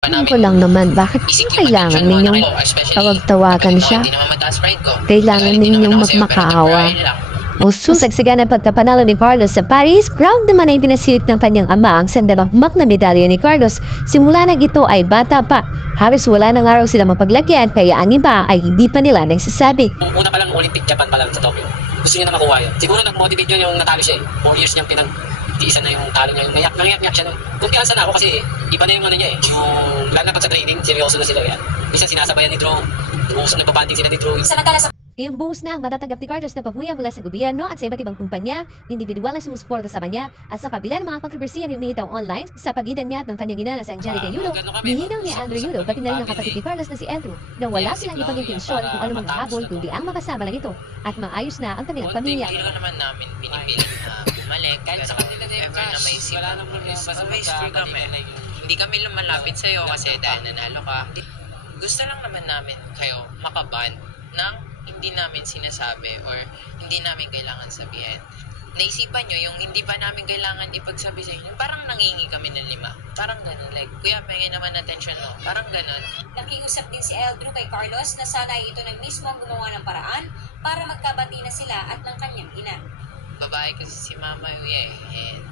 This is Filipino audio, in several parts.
Alam ko lang naman, bakit kailangan ninyong tawag-tawagan siya? Kailangan ninyong magmakaawa. O susagsagan ang pagkapanalo ni Carlos sa Paris, proud naman ay pinasilit ng kanyang ama ang sandalamak na medalya ni Carlos. Simula nang ito ay bata pa. Halos wala nang araw sila mapaglagyan, kaya ang iba ay hindi pa nila nagsasabi. Una pa lang Olympic Japan pa lang sa Tokyo. Gusto niya na makuha yun. Siguro nag-motivate yun yung natalo siya eh. 4 years niyang pinag-iisa na yung talo niya. Nangiyak siya nun. Kumpiyansa na ako kasi iba na yung ano niya eh. Yung lalo na pag sa training, seryoso na sila yan. Minsan sinasabayan ni Drew. Nagpapanding sila ni Drew. Yung buhos na ang matatanggap ni Carlos na pabuya mula sa gobyerno at sa iba't ibang kumpanya, individual na sumusuporta sa kanya at sa kabila ng mga kontrobersiya na umihitaw online sa pagitan niya at ng kanyang ina na si Angelica Yulo, nihinaw ni Andrew Yulo pati na rin ang kapatid ni Carlos na si Andrew na wala silang ibang intensyon kung ano mang habol kundi ang makasama lang ito at maayos na ang kanilang pamilya. Hindi ko naman namin pinipilit na bumalik. Kahit sa kanila na ever na may isip. Always free kami. Hindi kami lumalapit sa'yo kasi dahil nanalo ka. Gusto lang naman namin kayo makaband ng hindi namin sinasabi or hindi namin kailangan sabihin. Naisipan nyo yung hindi pa namin kailangan ipagsabi sa inyo, parang nangingi kami ng 5. Parang ganun, like, kuya, pahingin naman attention mo. Parang ganun. Nakiusap din si Eldrew kay Carlos na sana ay ito na mismo ang gumawa ng paraan para magkabati na sila at ng kanyang ina. Babae kasi si Mama Uye, and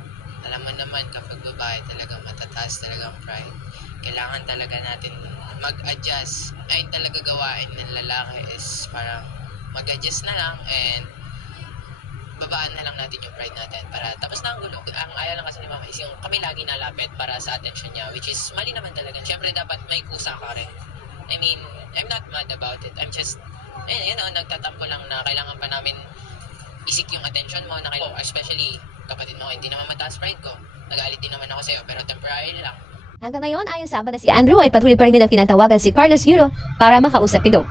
alam mo naman kapag babae talagang matataas talagang pride. Kailangan talaga natin mag-adjust. Ay talaga gawain ng lalaki is parang mag-adjust na lang and babaan na lang natin yung pride natin para tapos na ang gulo. Ang ayaw lang kasi ni Mama is yung kami lagi nalapit para sa attention niya, which is mali naman talaga. Siyempre dapat may kusa ka rin. I mean, I'm not mad about it. I'm just, nagtatampo lang na kailangan pa namin isik yung attention mo na especially kapatid mo, hindi naman mataas pride ko. Nagalit din naman ako sa'yo pero temporary lang. Hanggang ngayon, ayon sa aba na si Andrew ay patuloy pa rin nilang tinatawagan si Carlos Yulo para makausap ito.